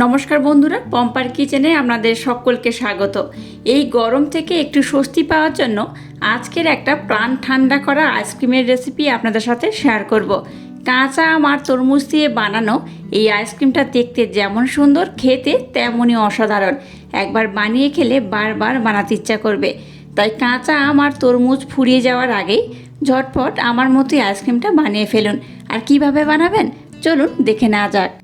নমস্কার বন্ধুরা, পম্পার কিচেনে আপনাদের সকলকে স্বাগত। এই গরম থেকে একটু স্বস্তি পাওয়ার জন্য আজকের একটা প্রাণ ঠান্ডা করা আইসক্রিমের রেসিপি আপনাদের সাথে শেয়ার করব। কাঁচা আম আর তরমুজ দিয়ে বানানো এই আইসক্রিমটা দেখতে যেমন সুন্দর, খেতে তেমনই অসাধারণ। একবার বানিয়ে খেলে বারবার বানাতে ইচ্ছা করবে। তাই কাঁচা আম আর তরমুজ ফুরিয়ে যাওয়ার আগেই ঝটপট আমার মতোই আইসক্রিমটা বানিয়ে ফেলুন। আর কীভাবে বানাবেন? চলুন দেখে নেওয়া যাক।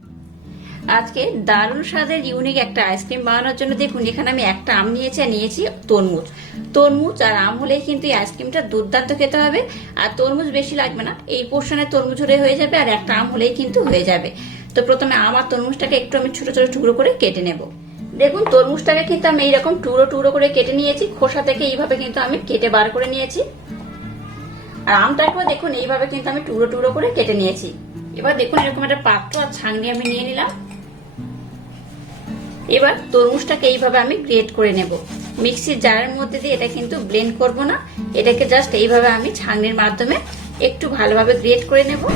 আজকে দারুণ স্বাদের ইউনিক একটা আইসক্রিম বানানোর জন্য দেখুন, এখানে আমি একটা আম নিয়েছি আর নিয়েছি তরমুজ। তরমুজ আর আম হলেই কিন্তু এই আইসক্রিমটা দুর্দান্ত খেতে হবে। আর তরমুজ বেশি লাগবে না, এই পোর্শনে তরমুজ হলে হয়ে যাবে আর একটা আম হলেই কিন্তু হয়ে যাবে। তো প্রথমে আম আর তরমুজটাকে একটু আমি ছোট ছোট টুকরো করে কেটে নেব। দেখুন, তরমুজটাকে কিন্তু আমি এইরকম টুকরো টুকরো করে কেটে নিয়েছি, খোসা থেকে এইভাবে কিন্তু আমি কেটে বার করে নিয়েছি। আর আমটাকেও দেখুন, এইভাবে কিন্তু আমি টুকরো টুকরো করে কেটে নিয়েছি। এবার দেখুন, এরকম একটা পাত্র আর ছাঁকনি আমি নিয়ে নিলাম। এবার তরমুজটাকে এইভাবে আমি গ্রেট করে নেব। মিক্সির জারের মধ্যে দিয়ে এটা কিন্তু ব্লেন্ড করব না। এটাকে জাস্ট এইভাবে আমি ছাঁকনির মাধ্যমে একটু ভালোভাবে গ্রেট করে নেব।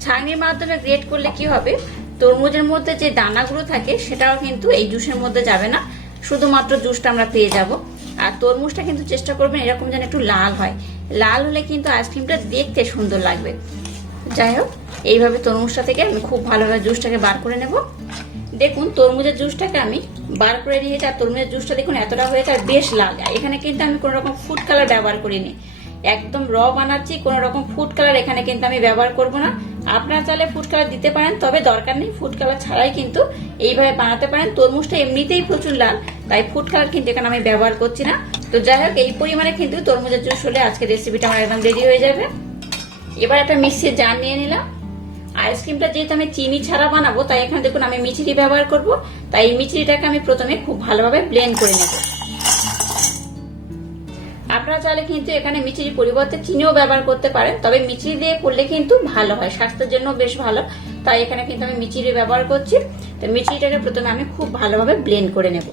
ছাঁকনির মাধ্যমে গ্রেট করলে কি হবে? তরমুজের মধ্যে যে দানাগুলো থাকে, সেটাও কিন্তু এই জুসের মধ্যে যাবে না। শুধুমাত্র জুসটা আমরা পেয়ে যাব। আর তরমুজটা কিন্তু চেষ্টা করবেন এরকম যেন একটু লাল হয়। লাল হলে কিন্তু আইসক্রিমটা দেখতে সুন্দর লাগবে। যাই হোক, এইভাবে তরমুজটা থেকে আমি খুব ভালোভাবে জুসটাকে বার করে নেব। দেখুন, তরমুজের জুসটাকে আমি বার করে নিয়েছি, আর তরমুজের জুসটা দেখুন এতটা হয়েছে আর বেশ লাল এখানে কিন্তু আমি কোনো রকম ফুড কালার ব্যবহার করিনি। একদম র বানাচ্ছি, কোনো রকম ফুড কালার এখানে কিন্তু আমি ব্যবহার করব না। আপনারা চাইলে ফুড কালার দিতে পারেন, তবে দরকার নেই ফুড কালার ছাড়াই কিন্তু এইভাবে বানাতে পারেন। তরমুজটা এমনিতেই প্রচুর লাল, তাই ফুড কালার কিন্তু এখানে আমি ব্যবহার করছি না। তো যাই হোক, এই পরিমাণে কিন্তু তরমুজের জুস হলে আজকে রেসিপিটা আমার একদম রেডি হয়ে যাবে। এবার একটা মিক্সির জার নিয়ে নিলাম। আইসক্রিমটা যেহেতু আমি চিনি ছাড়া বানাবো, তাই এখানে দেখুন আমি মিচিরি ব্যবহার করব। তাই এই মিচিরিটাকে আমি প্রথমে খুব ভালোভাবে ব্লেন্ড করে নেব। আপনারা চাইলে কিন্তু এখানে মিচিরি পরিবর্তে চিনিও ব্যবহার করতে পারেন, তবে মিচিরি দিয়ে করলে কিন্তু ভালো হয়, স্বাস্থ্যের জন্য বেশ ভালো। তাই এখানে কিন্তু আমি মিচিরি ব্যবহার করছি। তো মিচিরিটাকে প্রথমে আমি খুব ভালোভাবে ব্লেন্ড করে নেব।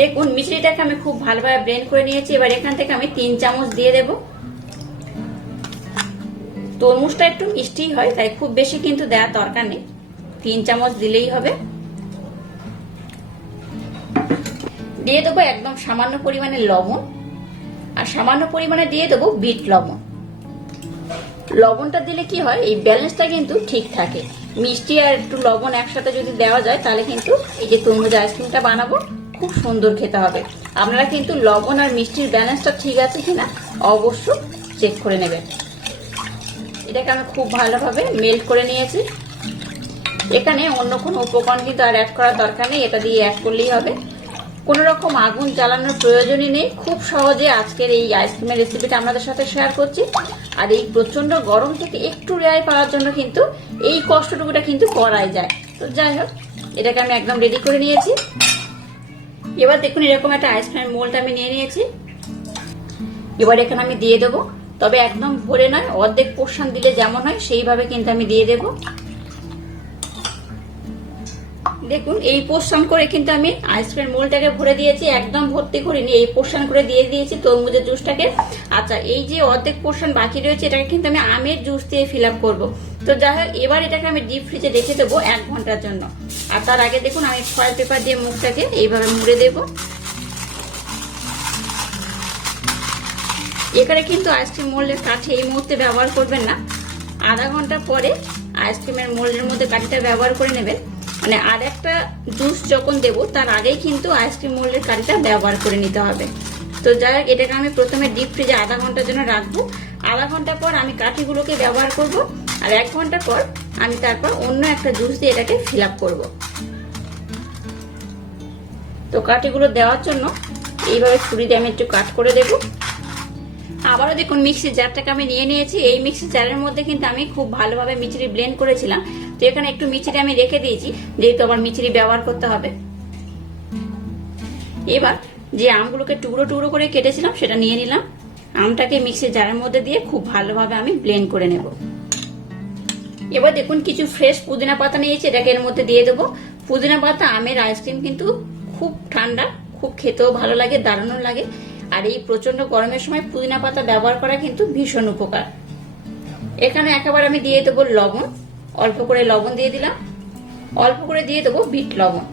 দেখুন মিচিরিটাকে আমি খুব ভালোভাবে ব্লেন্ড করে নিয়েছি। এবার এখান থেকে আমি তিন চামচ দিয়ে দেবো। তরমুজটা একটু মিষ্টি হয়, তাই খুব বেশি কিন্তু দেওয়ার দরকার নেই। তিন চামচ দিলেই হবে। দিয়ে দেবো একদম সামান্য পরিমাণে লবণ। আর সামান্য পরিমাণে দিয়ে দেবো বিট লবণ। লবণটা দিলে কি হয়, এই ব্যালেন্সটা কিন্তু ঠিক থাকে। মিষ্টি আর একটু লবণ একসাথে যদি দেওয়া যায়, তাহলে কিন্তু এই যে তরমুজ আইসক্রিমটা বানাবো, খুব সুন্দর খেতে হবে। আপনারা কিন্তু লবণ আর মিষ্টির ব্যালেন্সটা ঠিক আছে কিনা অবশ্য চেক করে নেবেন। এটাকে আমি খুব ভালোভাবে মেল্ট করে নিয়েছি। এখানে অন্য কোনো উপকরণ কিন্তু আর অ্যাড করার দরকার নেই, এটা দিয়ে অ্যাড করলেই হবে। কোনো রকম আগুন জ্বালানোর প্রয়োজনই নেই। খুব সহজে আজকের এই আইসক্রিমের রেসিপিটা আপনাদের সাথে শেয়ার করছি। আর এই প্রচণ্ড গরম থেকে একটু রেহাই পাওয়ার জন্য কিন্তু এই কষ্টটুকুটা কিন্তু করাই যায়। তো যাই হোক, এটাকে আমি একদম রেডি করে নিয়েছি। এবার দেখুন এরকম একটা আইসক্রিমের মোলটা আমি নিয়ে নিয়েছি। এবার এখানে আমি দিয়ে দেবো তবে একদম ভরে নয়, অর্ধেক পোর্শন দিলে যেমন হয়, সেইভাবে কিন্তু আমি দিয়ে দেব। দেখুন, এই পোর্শন করে কিন্তু আমি আইসক্রিম মোলটাকে ভরে দিয়েছি, একদম ভর্তি করিনি। এই পোর্শন করে দিয়ে দিয়েছি তরমুজের জুসটাকে আচ্ছা এই যে অর্ধেক পোর্শন বাকি রয়েছে, এটাকে কিন্তু আমি আমের জুস দিয়ে ফিল আপ করব। তো যাই হোক, এবার এটাকে আমি ডিপ ফ্রিজে রেখে দেবো এক ঘণ্টার জন্য। আর তার আগে দেখুন, আমি ফয়েল পেপার দিয়ে মুখটাকে এইভাবে মুড়ে দেবো। এখানে কিন্তু আইসক্রিম মোল্ডের কাঠি এই মুহূর্তে ব্যবহার করবেন না। আধা ঘণ্টা পরে আইসক্রিমের মোল্ডের মধ্যে কাঠিটা ব্যবহার করে নেবেন। মানে আর একটা জুস যখন দেবো, তার আগেই কিন্তু আইসক্রিম মোল্ডের কাঠিটা ব্যবহার করে নিতে হবে। তো যাই হোক, এটাকে আমি প্রথমে ডিপ ফ্রিজে আধা ঘণ্টার জন্য রাখব। আধা ঘণ্টা পর আমি কাঠিগুলোকে ব্যবহার করব আর এক ঘণ্টা পর আমি তারপর অন্য একটা জুস দিয়ে এটাকে ফিল আপ করব। তো কাঠিগুলো দেওয়ার জন্য এইভাবে ছুরি দিয়ে আমি একটু কাট করে দেবো। আবারও দেখুন মিক্সির জারটাকে আমি নিয়ে নিয়েছি। এই মিক্সির জারের মধ্যে কিন্তু আমি খুব ভালোভাবে মিচড়ি ব্লেন্ড করেছিলাম। তো এখানে একটু মিচড়ি আমি রেখে দিয়েছি, যেহেতু আবার মিচড়ি ব্যবহার করতে হবে। এবার যে আমগুলোকে টুকরো টুকরো করে কেটেছিলাম, সেটা নিয়ে নিলাম। আমটাকে মিক্সির জারের মধ্যে দিয়ে খুব ভালোভাবে আমি ব্লেন্ড করে নেব। এবার দেখুন কিছু ফ্রেশ পুদিনা পাতা নিয়েছি, এটাকে এর মধ্যে দিয়ে দেবো। পুদিনা পাতা, আমের আইসক্রিম কিন্তু খুব ঠান্ডা, খুব খেতেও ভালো লাগে, দারুণও লাগে। আর এই প্রচণ্ড গরমের সময় পুদিনা পাতা ব্যবহার করা কিন্তু ভীষণ উপকার। এখানে একেবারে আমি দিয়ে দেবো লবণ। অল্প করে লবণ দিয়ে দিলাম। অল্প করে দিয়ে দেবো বিট লবণ।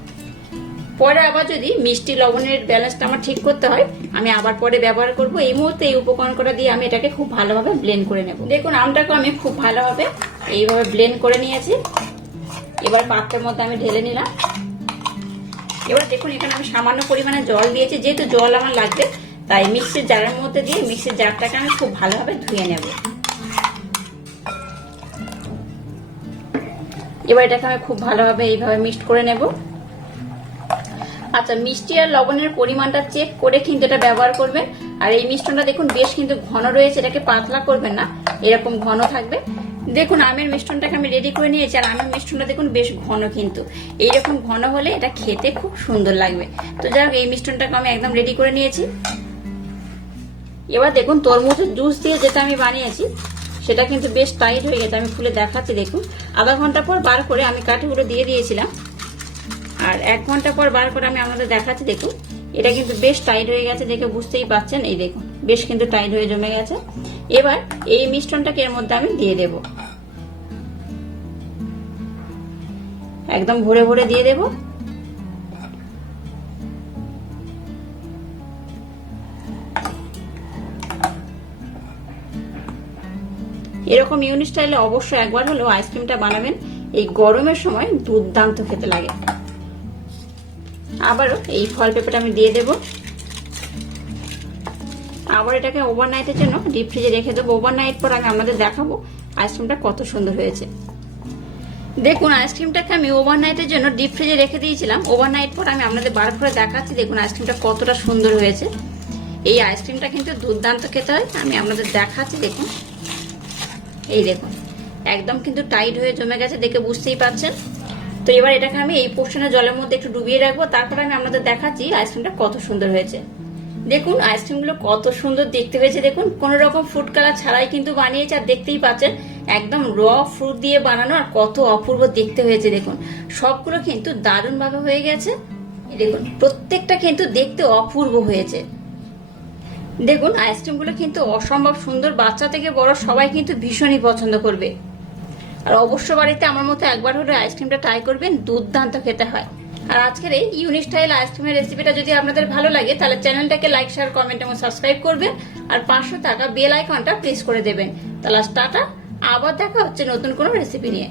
পরে আবার যদি মিষ্টি লবণের ব্যালেন্সটা আমার ঠিক করতে হয়, আমি আবার পরে ব্যবহার করব। এই মুহূর্তে এই উপকরণ করা দিয়ে আমি এটাকে খুব ভালোভাবে ব্লেন্ড করে নেব। দেখুন আমটাকে আমি খুব ভালোভাবে এইভাবে ব্লেন্ড করে নিয়েছি। এবার পাত্রের মধ্যে আমি ঢেলে নিলাম। এবার দেখুন, এখানে আমি সামান্য পরিমাণে জল দিয়েছি। যেহেতু জল আমার লাগবে তাই মিক্সির জারের মধ্যে দিয়ে মিক্সির জারটাকে আমি খুব ভালোভাবে ধুয়ে নেব। এবার এটাকে আমি খুব ভালোভাবে এইভাবে মিক্সড করে নেব। আচ্ছা মিষ্টি আর লবণের পরিমাণটা চেক করে কিন্তু এটা ব্যবহার করবেন। আর এই মিষ্টনটা দেখুন, বেশ কিন্তু ঘন রয়েছে, এটাকে পাতলা করবেন না, এরকম ঘন থাকবে। দেখুন, আমের মিষ্টনটাকে আমি রেডি করে নিয়েছি, আর আমের মিষ্টনটা দেখুন, বেশ ঘন কিন্তু। এইরকম ঘন হলে এটা খেতে খুব সুন্দর লাগবে। তো যাই হোক, এই মিষ্টনটাকে আমি একদম রেডি করে নিয়েছি। এবার দেখুন তরমুজের জুস দিয়ে যেটা আমি বানিয়েছি, সেটা কিন্তু বেশ টাইট হয়ে গেছে, আমি খুলে দেখাচ্ছি, দেখুন। আধা ঘণ্টা পর বার করে আমি কাঠিগুলো দিয়ে দিয়েছিলাম। আর এক ঘণ্টা পর বার করে আমি আপনাদের দেখাচ্ছি, দেখুন। এটা কিন্তু বেশ টাইট হয়ে গেছে দেখে বুঝতেই পাচ্ছেন, এই দেখুন, বেশ কিন্তু টাইট হয়ে জমে গেছে। এবার এই মিশ্রণটাকে এর মধ্যে আমি দিয়ে দেব। একদম ভরে ভরে দিয়ে দেব। এরকম ইউনি স্টাইলে অবশ্যই একবার হলেও আইসক্রিমটা বানাবেন। এই গরমের সময় দুর্দান্ত খেতে লাগে। আবারও এই ফল পেপারটা আমি দিয়ে দেব। আবার এটাকে ওভারনাইটের জন্য ডিপ ফ্রিজে রেখে দেবো। ওভারনাইট পর আমি আপনাদের দেখাবো আইসক্রিমটা কত সুন্দর হয়েছে। দেখুন আইসক্রিমটাকে আমি ওভারনাইটের জন্য ডিপ ফ্রিজে রেখে দিয়েছিলাম। ওভারনাইট পর আমি আপনাদের বার করে দেখাচ্ছি, দেখুন আইসক্রিমটা কতটা সুন্দর হয়েছে। এই আইসক্রিমটা কিন্তু দুর্দান্ত খেতে হয়। আমি আপনাদের দেখাচ্ছি, দেখুন। এই দেখুন। একদম কিন্তু টাইট হয়ে জমে গেছে, দেখে বুঝতেই পারছেন তো এবার এটাকে আমি এই পোর্শনে জলের মধ্যে একটু ডুবিয়ে রাখব, তারপর আমি আপনাদের দেখাচ্ছি আইসক্রিমটা কত সুন্দর হয়েছে। দেখুন আইসক্রিমগুলো কত সুন্দর দেখতে হয়েছে, দেখুন। কোন রকম ফুড কালার ছাড়াই কিন্তু বানিয়েছে, আর দেখতেই পাচ্ছেন, একদম র ফ্রুট দিয়ে বানানো, আর কত অপূর্ব দেখতে হয়েছে, দেখুন। সবগুলো কিন্তু দারুণ ভাবে হয়ে গেছে। দেখুন, প্রত্যেকটা কিন্তু দেখতে অপূর্ব হয়েছে। দেখুন আইসক্রিমগুলো কিন্তু অসম্ভব সুন্দর। বাচ্চা থেকে বড় সবাই কিন্তু ভীষণই পছন্দ করবে। আর অবশ্য বাড়িতে আমার মতো একবার হলে আইসক্রিমটা ট্রাই করবেন, দুর্দান্ত খেতে হয়। আর আজকের এই ইউনিক স্টাইল আইসক্রিমের রেসিপিটা যদি আপনাদের ভালো লাগে, তাহলে চ্যানেলটাকে লাইক শেয়ার কমেন্ট এবং সাবস্ক্রাইব করবেন। আর পাঁচশো টাকা বেল আইকনটা প্রেস করে দেবেন। তাহলে টাটা, আবার দেখা হচ্ছে নতুন কোনো রেসিপি নিয়ে।